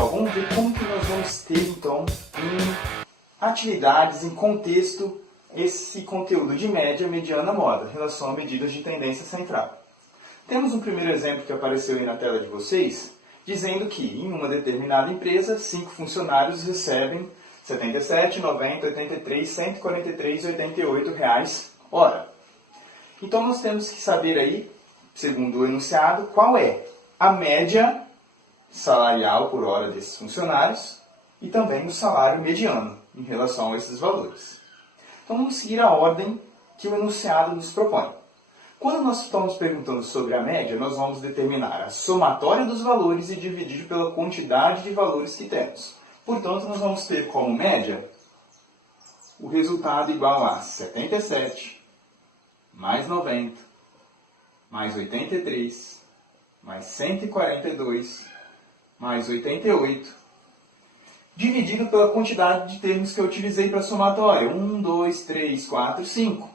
pessoal, vamos ver como que nós vamos ter então em atividades, em contexto, esse conteúdo de média, mediana, moda, relação a medidas de tendência central. Temos um primeiro exemplo que apareceu aí na tela de vocês, dizendo que em uma determinada empresa, 5 funcionários recebem R$ 77, 90, 83, 143 e 88 reais hora. Então nós temos que saber aí, segundo o enunciado, qual é a média salarial por hora desses funcionários e também o salário mediano em relação a esses valores. Então vamos seguir a ordem que o enunciado nos propõe. Quando nós estamos perguntando sobre a média, nós vamos determinar a somatória dos valores e dividir pela quantidade de valores que temos. Portanto, nós vamos ter como média o resultado igual a 77 mais 90 mais 83 mais 142 mais 88 dividido pela quantidade de termos que eu utilizei para a somatória. 1, 2, 3, 4, 5.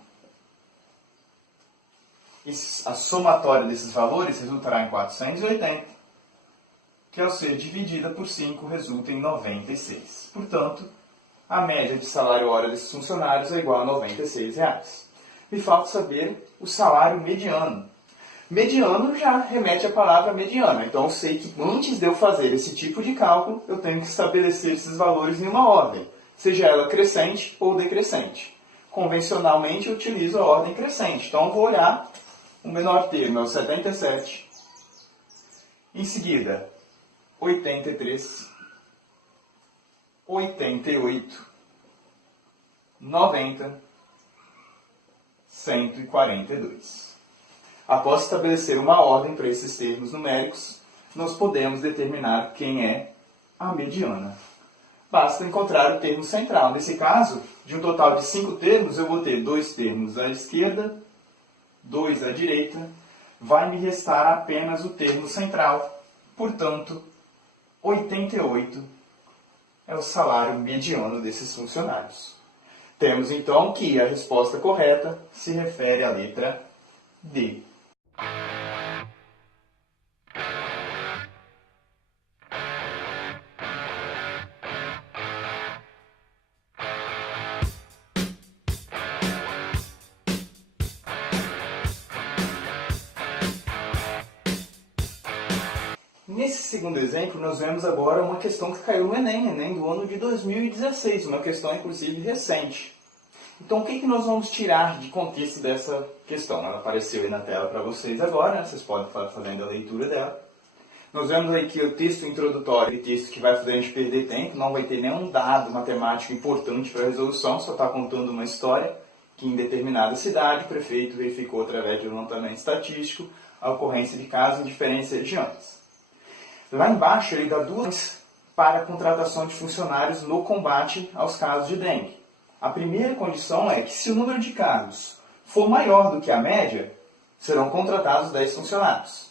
A somatória desses valores resultará em 480, que ao ser dividida por 5 resulta em 96. Portanto, a média de salário hora desses funcionários é igual a R$ 96. Me falta saber o salário mediano. Mediano já remete à palavra mediana, então eu sei que antes de eu fazer esse tipo de cálculo, eu tenho que estabelecer esses valores em uma ordem, seja ela crescente ou decrescente. Convencionalmente eu utilizo a ordem crescente, então eu vou olhar o menor termo, é o 77, em seguida 83, 88, 90, 142. Após estabelecer uma ordem para esses termos numéricos, nós podemos determinar quem é a mediana. Basta encontrar o termo central. Nesse caso, de um total de 5 termos, eu vou ter 2 termos à esquerda, 2 à direita. Vai me restar apenas o termo central. Portanto, 88 é o salário mediano desses funcionários. Temos então que a resposta correta se refere à letra D. Nesse segundo exemplo, nós vemos agora uma questão que caiu no Enem do ano de 2016, uma questão inclusive recente. Então, o que nós vamos tirar de contexto dessa questão? Ela apareceu aí na tela para vocês agora, né? Vocês podem estar fazendo a leitura dela. Nós vemos aí que o texto introdutório, o texto que vai fazer a gente perder tempo, não vai ter nenhum dado matemático importante para a resolução, só está contando uma história que em determinada cidade o prefeito verificou através de um levantamento estatístico a ocorrência de casos em diferentes regiões. Lá embaixo ele dá 2 para a contratação de funcionários no combate aos casos de dengue. A primeira condição é que se o número de casos for maior do que a média, serão contratados 10 funcionários.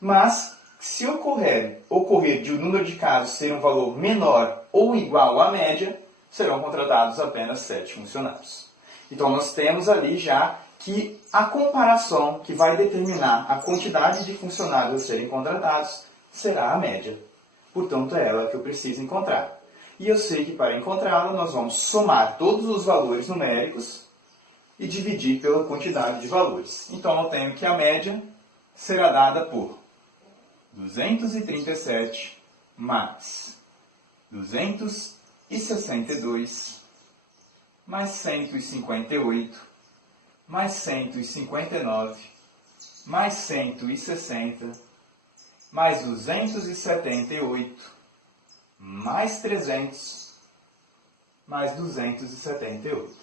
Mas, se ocorrer de o número de casos ser um valor menor ou igual à média, serão contratados apenas 7 funcionários. Então, nós temos ali já que a comparação que vai determinar a quantidade de funcionários a serem contratados será a média. Portanto, é ela que eu preciso encontrar. E eu sei que para encontrá-la, nós vamos somar todos os valores numéricos e dividir pela quantidade de valores. Então, eu tenho que a média será dada por 237 mais 262 mais 158 mais 159 mais 160 mais 278 mais 300, mais 278.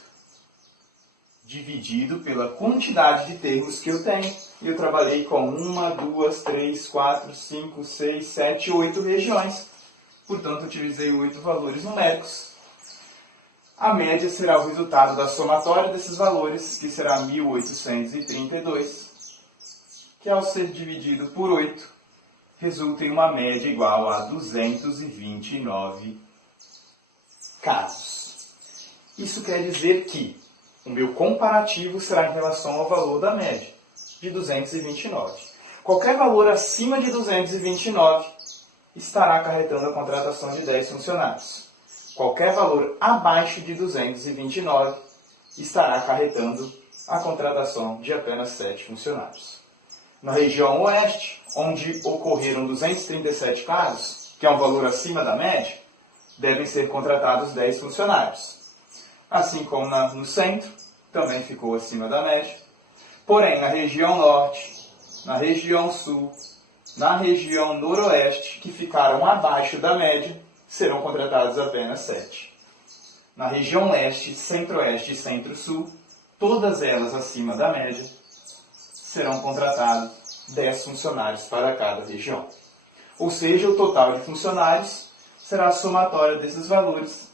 Dividido pela quantidade de termos que eu tenho. E eu trabalhei com 1, 2, 3, 4, 5, 6, 7, 8 regiões. Portanto, utilizei 8 valores numéricos. A média será o resultado da somatória desses valores, que será 1832, que ao ser dividido por 8, resulta em uma média igual a 229 casos. Isso quer dizer que o meu comparativo será em relação ao valor da média, de 229. Qualquer valor acima de 229 estará acarretando a contratação de 10 funcionários. Qualquer valor abaixo de 229 estará acarretando a contratação de apenas 7 funcionários. Na região oeste, onde ocorreram 237 casos, que é um valor acima da média, devem ser contratados 10 funcionários. Assim como no centro, também ficou acima da média. Porém, na região norte, na região sul, na região noroeste, que ficaram abaixo da média, serão contratados apenas 7. Na região leste, centro-oeste e centro-sul, todas elas acima da média, serão contratados 10 funcionários para cada região. Ou seja, o total de funcionários será a somatória desses valores,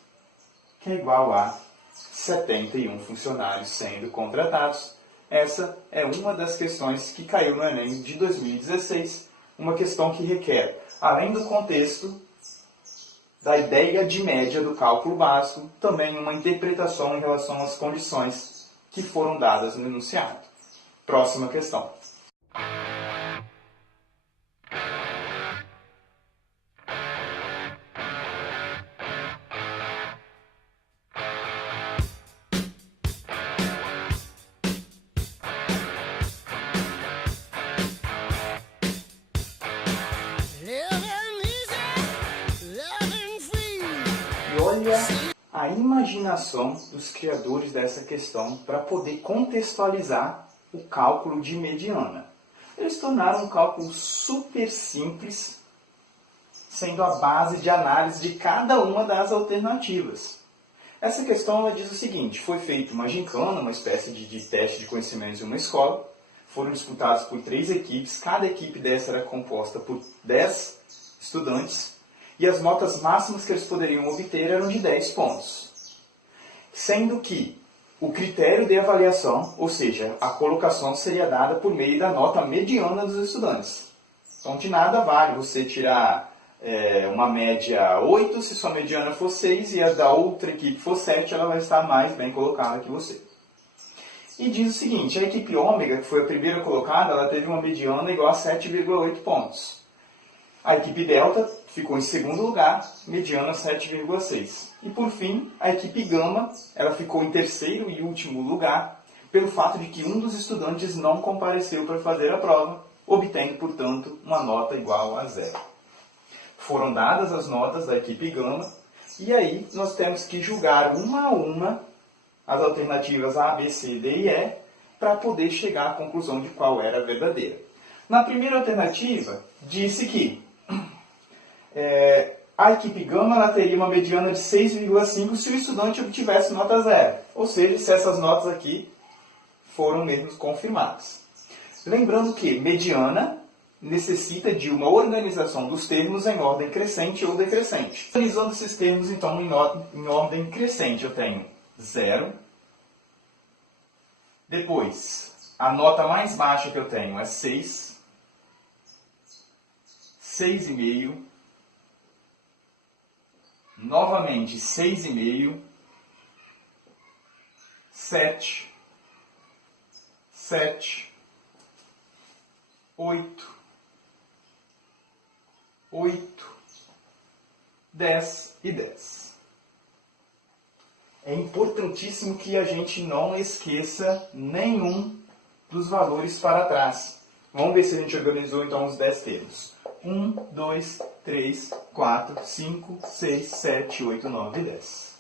que é igual a 71 funcionários sendo contratados. Essa é uma das questões que caiu no Enem de 2016, uma questão que requer, além do contexto, da ideia de média do cálculo básico, também uma interpretação em relação às condições que foram dadas no enunciado. Próxima questão. E olha a imaginação dos criadores dessa questão para poder contextualizar o cálculo de mediana. Eles tornaram um cálculo super simples, sendo a base de análise de cada uma das alternativas. Essa questão ela diz o seguinte: foi feita uma gincana, uma espécie de teste de conhecimentos em uma escola. Foram disputados por 3 equipes, cada equipe dessa era composta por 10 estudantes, e as notas máximas que eles poderiam obter eram de 10 pontos. Sendo que o critério de avaliação, ou seja, a colocação seria dada por meio da nota mediana dos estudantes. Então, de nada vale você tirar uma média 8, se sua mediana for 6 e a da outra equipe for 7, ela vai estar mais bem colocada que você. E diz o seguinte: a equipe ômega, que foi a primeira colocada, ela teve uma mediana igual a 7,8 pontos. A equipe delta ficou em segundo lugar, mediana 7,6. E por fim, a equipe gama, ela ficou em terceiro e último lugar, pelo fato de que um dos estudantes não compareceu para fazer a prova, obtendo, portanto, uma nota igual a 0. Foram dadas as notas da equipe gama, e aí nós temos que julgar uma a uma as alternativas A, B, C, D e E, para poder chegar à conclusão de qual era a verdadeira. Na primeira alternativa, disse que a equipe gama ela teria uma mediana de 6,5 se o estudante obtivesse nota 0. Ou seja, se essas notas aqui foram mesmo confirmadas. Lembrando que mediana necessita de uma organização dos termos em ordem crescente ou decrescente. Organizando esses termos, então, em ordem crescente, eu tenho 0. Depois, a nota mais baixa que eu tenho é 6. 6,5. Novamente 6,5, 7, 7, 8, 8, 10 e 10. É importantíssimo que a gente não esqueça nenhum dos valores para trás. Vamos ver se a gente organizou então os 10 termos. 1, 2, 3, 4, 5, 6, 7, 8, 9 e 10.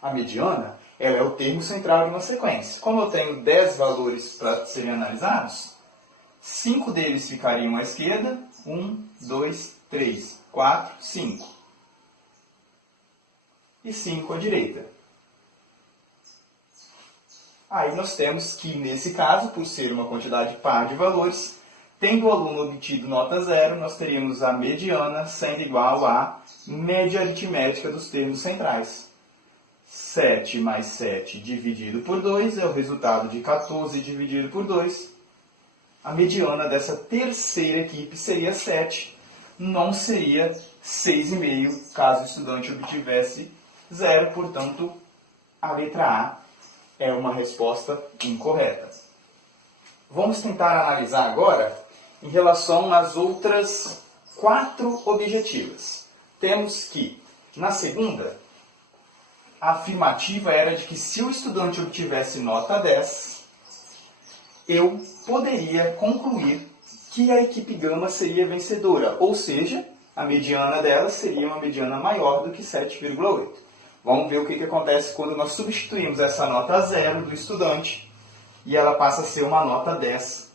A mediana ela é o termo central de uma sequência. Como eu tenho 10 valores para serem analisados, 5 deles ficariam à esquerda. 1, 2, 3, 4, 5. E 5 à direita. Aí nós temos que, nesse caso, por ser uma quantidade par de valores, tendo o aluno obtido nota 0, nós teríamos a mediana sendo igual à média aritmética dos termos centrais. 7 mais 7 dividido por 2 é o resultado de 14 dividido por 2. A mediana dessa terceira equipe seria 7, não seria 6,5 caso o estudante obtivesse 0, portanto, a letra A é uma resposta incorreta. Vamos tentar analisar agora em relação às outras 4 objetivas. Temos que, na segunda, a afirmativa era de que se o estudante obtivesse nota 10, eu poderia concluir que a equipe gama seria vencedora, ou seja, a mediana dela seria uma mediana maior do que 7,8. Vamos ver o que acontece quando nós substituímos essa nota 0 do estudante e ela passa a ser uma nota 10,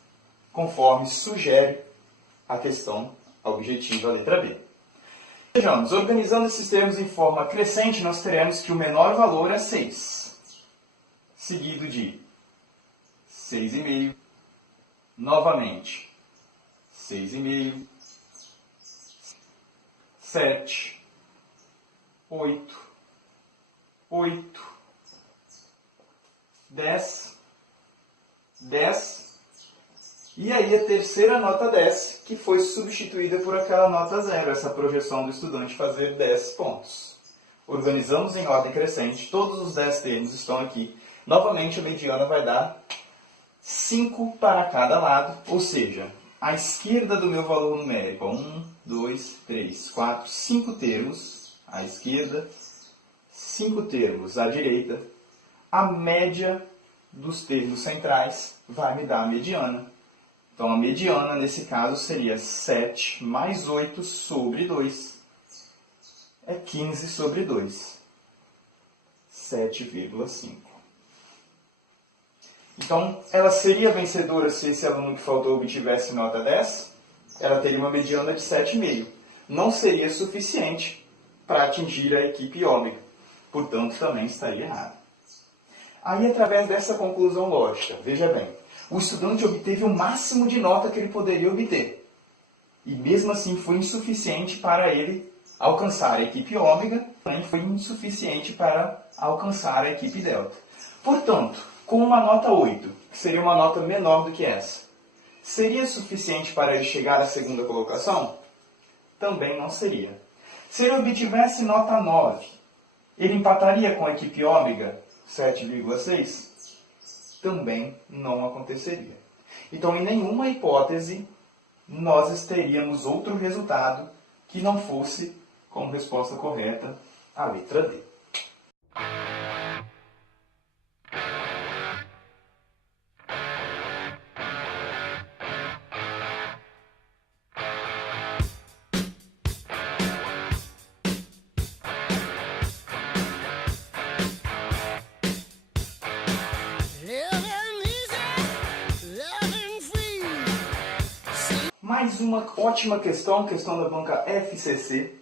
conforme sugere a questão objetiva, a letra B. Vejamos, organizando esses termos em forma crescente, nós teremos que o menor valor é 6, seguido de 6,5, novamente 6,5, 7, 8, 8, 10, 10, e aí a terceira nota 10, que foi substituída por aquela nota 0, essa projeção do estudante fazer 10 pontos. Organizamos em ordem crescente, todos os 10 termos estão aqui. Novamente a mediana vai dar 5 para cada lado, ou seja, à esquerda do meu valor numérico, 1, 2, 3, 4, 5 termos à esquerda, 5 termos à direita, a média dos termos centrais vai me dar a mediana. Então, a mediana, nesse caso, seria 7 mais 8 sobre 2. É 15 sobre 2. 7,5. Então, ela seria vencedora se esse aluno que faltou obtivesse nota 10? Ela teria uma mediana de 7,5. Não seria suficiente para atingir a equipe ômega. Portanto, também estaria errado. Aí, através dessa conclusão lógica, veja bem, o estudante obteve o máximo de nota que ele poderia obter. E mesmo assim foi insuficiente para ele alcançar a equipe ômega, também foi insuficiente para alcançar a equipe delta. Portanto, com uma nota 8, que seria uma nota menor do que essa, seria suficiente para ele chegar à segunda colocação? Também não seria. Se ele obtivesse nota 9, ele empataria com a equipe ômega, 7,6? Também não aconteceria. Então, em nenhuma hipótese, nós teríamos outro resultado que não fosse, como resposta correta, a letra D. Mais uma ótima questão da banca FCC.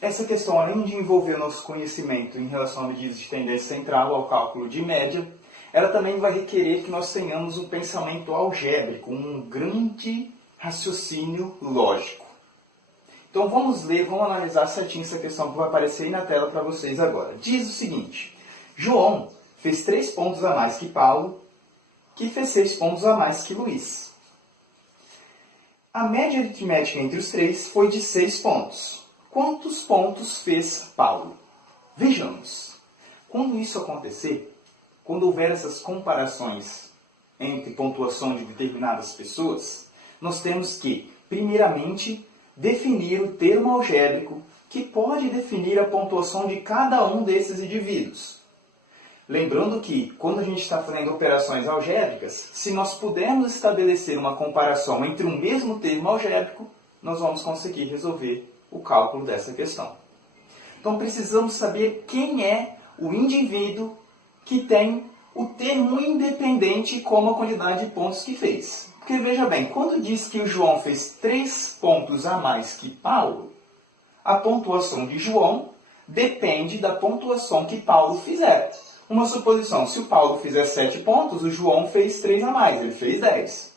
Essa questão, além de envolver nosso conhecimento em relação a medidas de tendência central ao cálculo de média, ela também vai requerer que nós tenhamos um pensamento algébrico, um grande raciocínio lógico. Então vamos ler, vamos analisar certinho essa questão que vai aparecer aí na tela para vocês agora. Diz o seguinte: João fez 3 pontos a mais que Paulo, que fez 6 pontos a mais que Luís. A média aritmética entre os 3 foi de 6 pontos. Quantos pontos fez Paulo? Vejamos. Quando isso acontecer, quando houver essas comparações entre pontuação de determinadas pessoas, nós temos que, primeiramente, definir o termo algébrico que pode definir a pontuação de cada um desses indivíduos. Lembrando que, quando a gente está fazendo operações algébricas, se nós pudermos estabelecer uma comparação entre o mesmo termo algébrico, nós vamos conseguir resolver o cálculo dessa questão. Então, precisamos saber quem é o indivíduo que tem o termo independente como a quantidade de pontos que fez. Porque, veja bem, quando diz que o João fez 3 pontos a mais que Paulo, a pontuação de João depende da pontuação que Paulo fizer. Uma suposição, se o Paulo fizer 7 pontos, o João fez 3 a mais, ele fez 10.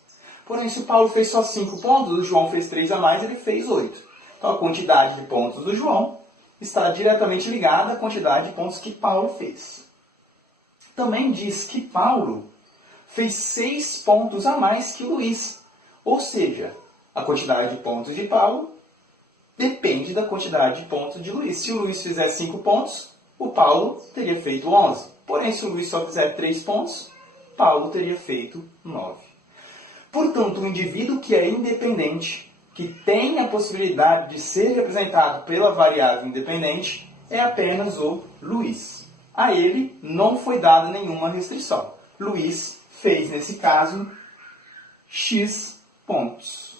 Porém, se o Paulo fez só 5 pontos, o João fez 3 a mais, ele fez 8. Então, a quantidade de pontos do João está diretamente ligada à quantidade de pontos que Paulo fez. Também diz que Paulo fez 6 pontos a mais que Luís. Ou seja, a quantidade de pontos de Paulo depende da quantidade de pontos de Luís. Se o Luís fizer 5 pontos, o Paulo teria feito 11. Porém, se o Luís só fizer 3 pontos, Paulo teria feito 9. Portanto, o indivíduo que é independente, que tem a possibilidade de ser representado pela variável independente é apenas o Luiz. A ele não foi dada nenhuma restrição. Luiz fez, nesse caso, x pontos.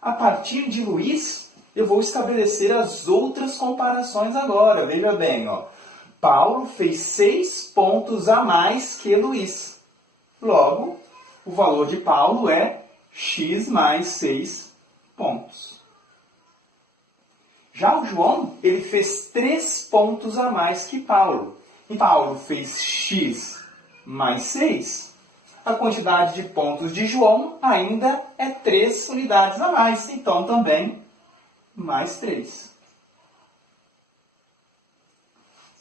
A partir de Luiz, eu vou estabelecer as outras comparações agora. Veja bem, ó. Paulo fez 6 pontos a mais que Luiz. Logo, o valor de Paulo é x mais 6 pontos. Já o João, ele fez 3 pontos a mais que Paulo. E Paulo fez x mais 6. A quantidade de pontos de João ainda é 3 unidades a mais. Então, também, mais 3.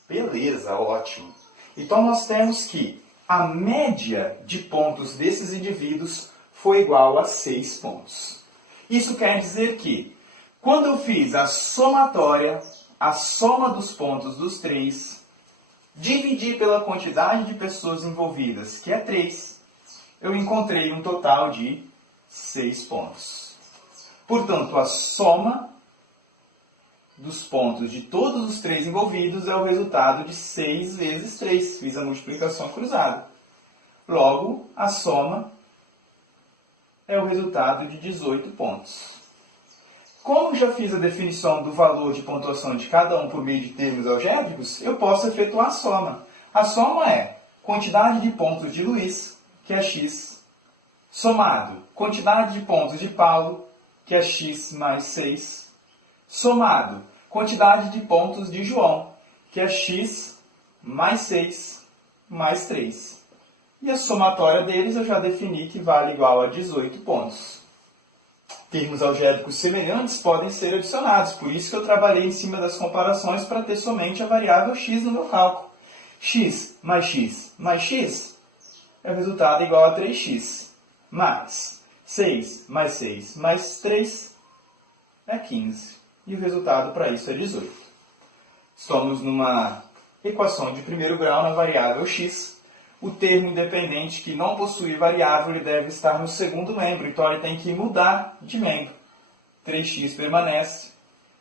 Beleza, ótimo. Então, nós temos que a média de pontos desses indivíduos foi igual a 6 pontos. Isso quer dizer que, quando eu fiz a somatória, a soma dos pontos dos 3, dividi pela quantidade de pessoas envolvidas, que é 3, eu encontrei um total de 6 pontos. Portanto, a soma dos pontos de todos os 3 envolvidos é o resultado de 6 vezes 3. Fiz a multiplicação cruzada. Logo, a soma é o resultado de 18 pontos. Como já fiz a definição do valor de pontuação de cada um por meio de termos algébricos, eu posso efetuar a soma. A soma é quantidade de pontos de Luiz, que é x, somado quantidade de pontos de Paulo, que é x mais 6, somado quantidade de pontos de João, que é x mais 6 mais 3. E a somatória deles eu já defini que vale igual a 18 pontos. Termos algébricos semelhantes podem ser adicionados, por isso que eu trabalhei em cima das comparações para ter somente a variável x no meu cálculo. X mais x é o resultado igual a 3x, mais 6 mais 3 é 15. E o resultado para isso é 18. Estamos numa equação de primeiro grau na variável x. O termo independente que não possui variável ele deve estar no segundo membro, então ele tem que mudar de membro. 3x permanece.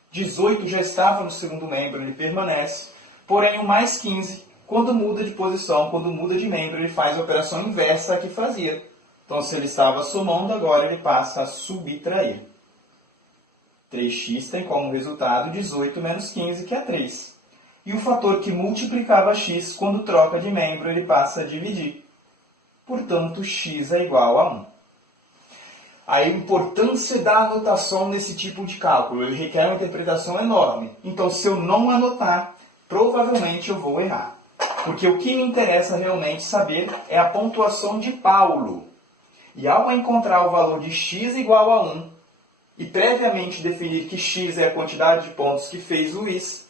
18 já estava no segundo membro, ele permanece. Porém, o mais 15, quando muda de posição, quando muda de membro, ele faz a operação inversa à que fazia. Então, se ele estava somando, agora ele passa a subtrair. 3x tem como resultado 18 menos 15, que é 3. E o fator que multiplicava x, quando troca de membro, ele passa a dividir. Portanto, x é igual a 1. A importância da anotação nesse tipo de cálculo, ele requer uma interpretação enorme. Então, se eu não anotar, provavelmente eu vou errar. Porque o que me interessa realmente saber é a pontuação de Paulo. E ao encontrar o valor de x igual a 1, e previamente definir que x é a quantidade de pontos que fez Luiz,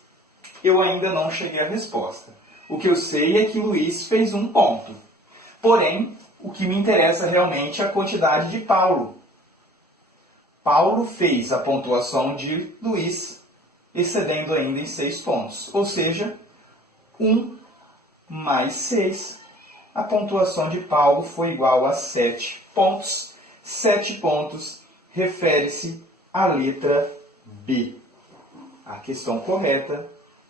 eu ainda não cheguei à resposta. O que eu sei é que Luiz fez 1 ponto. Porém, o que me interessa realmente é a quantidade de Paulo. Paulo fez a pontuação de Luiz, excedendo ainda em 6 pontos. Ou seja, 1 mais 6. A pontuação de Paulo foi igual a 7 pontos. 7 pontos refere-se à letra B. A questão correta,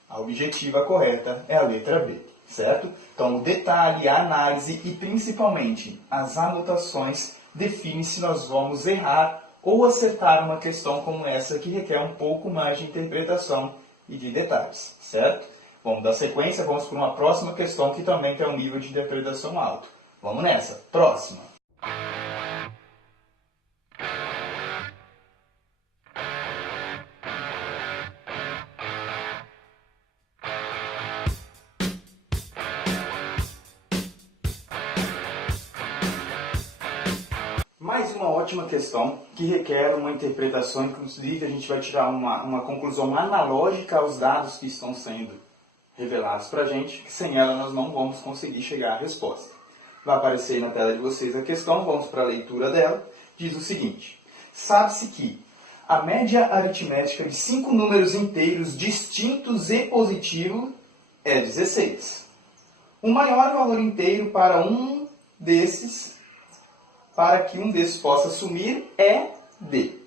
a objetiva correta é a letra B, certo? Então, o detalhe, a análise e, principalmente, as anotações definem se nós vamos errar ou acertar uma questão como essa que requer um pouco mais de interpretação e de detalhes, certo? Vamos dar sequência, vamos para uma próxima questão que também tem um nível de interpretação alto. Vamos nessa. Próxima. Mais uma ótima questão que requer uma interpretação, inclusive a gente vai tirar uma conclusão analógica aos dados que estão sendo revelados para a gente, que sem ela nós não vamos conseguir chegar à resposta. Vai aparecer aí na tela de vocês a questão, vamos para a leitura dela. Diz o seguinte: sabe-se que a média aritmética de 5 números inteiros distintos e positivo é 16. O maior valor inteiro para que um desses possa assumir é D.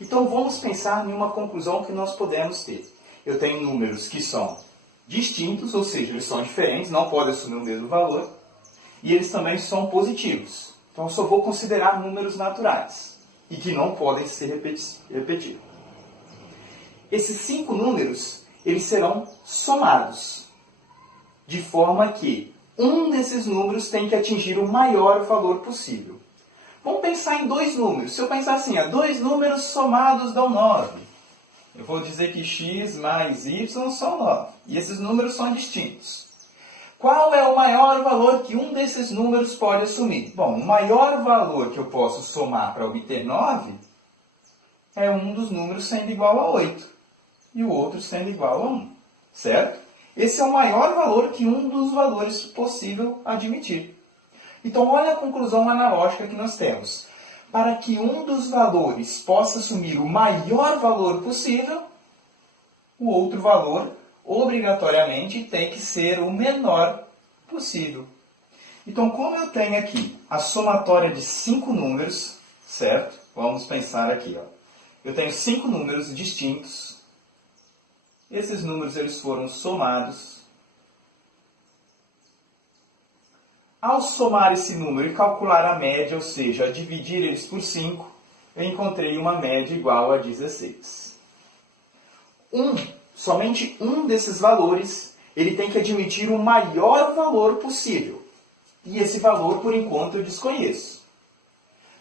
Então vamos pensar em uma conclusão que nós podemos ter. Eu tenho números que são distintos, ou seja, eles são diferentes, não podem assumir o mesmo valor, e eles também são positivos. Então eu só vou considerar números naturais e que não podem ser repetidos. Esses 5 números, eles serão somados, de forma que um desses números tem que atingir o maior valor possível. Vamos pensar em 2 números. Se eu pensar assim, 2 números somados dão 9. Eu vou dizer que x mais y são 9. E esses números são distintos. Qual é o maior valor que um desses números pode assumir? Bom, o maior valor que eu posso somar para obter 9 é um dos números sendo igual a 8. E o outro sendo igual a 1. Certo? Esse é o maior valor que um dos valores possível admitir. Então, olha a conclusão analógica que nós temos. Para que um dos valores possa assumir o maior valor possível, o outro valor, obrigatoriamente, tem que ser o menor possível. Então, como eu tenho aqui a somatória de 5 números, certo? Vamos pensar aqui, ó. Eu tenho 5 números distintos. Esses números eles foram somados. Ao somar esse número e calcular a média, ou seja, dividir eles por 5, eu encontrei uma média igual a 16. Somente um desses valores, ele tem que admitir o maior valor possível. E esse valor, por enquanto, eu desconheço.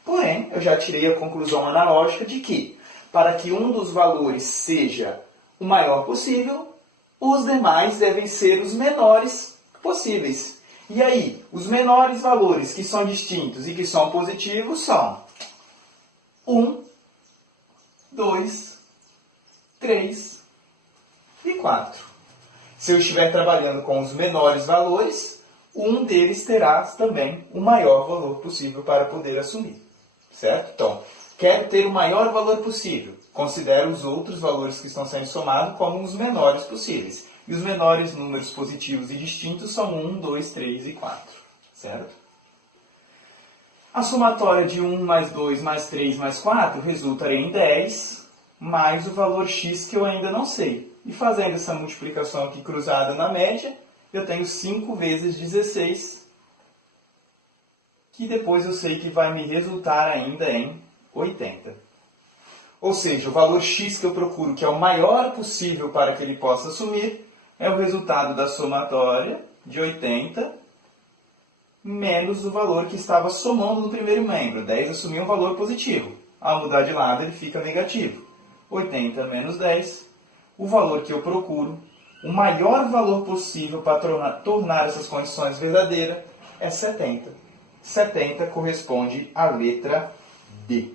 Porém, eu já tirei a conclusão analógica de que, para que um dos valores seja o maior possível, os demais devem ser os menores possíveis. E aí, os menores valores que são distintos e que são positivos são 1, 2, 3 e 4. Se eu estiver trabalhando com os menores valores, um deles terá também o maior valor possível para poder assumir. Certo? Então, quero ter o maior valor possível. Considero os outros valores que estão sendo somados como os menores possíveis. E os menores números positivos e distintos são 1, 2, 3 e 4. Certo? A somatória de 1 mais 2 mais 3 mais 4 resultaria em 10, mais o valor x que eu ainda não sei. E fazendo essa multiplicação aqui cruzada na média, eu tenho 5 vezes 16, que depois eu sei que vai me resultar ainda em 80. Ou seja, o valor x que eu procuro, que é o maior possível para que ele possa assumir, é o resultado da somatória de 80 menos o valor que estava somando no primeiro membro. 10 assumiu um valor positivo. Ao mudar de lado, ele fica negativo. 80 menos 10, o valor que eu procuro, o maior valor possível para tornar essas condições verdadeiras, é 70. 70 corresponde à letra D.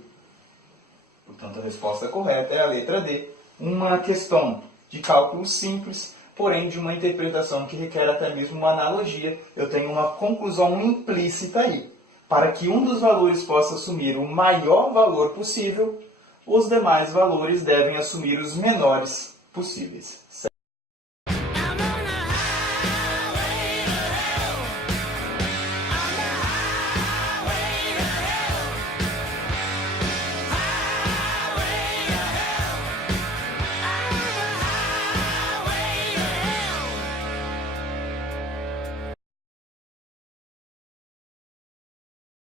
Portanto, a resposta correta é a letra D. Uma questão de cálculo simples, porém de uma interpretação que requer até mesmo uma analogia. Eu tenho uma conclusão implícita aí. Para que um dos valores possa assumir o maior valor possível, os demais valores devem assumir os menores possíveis. Certo?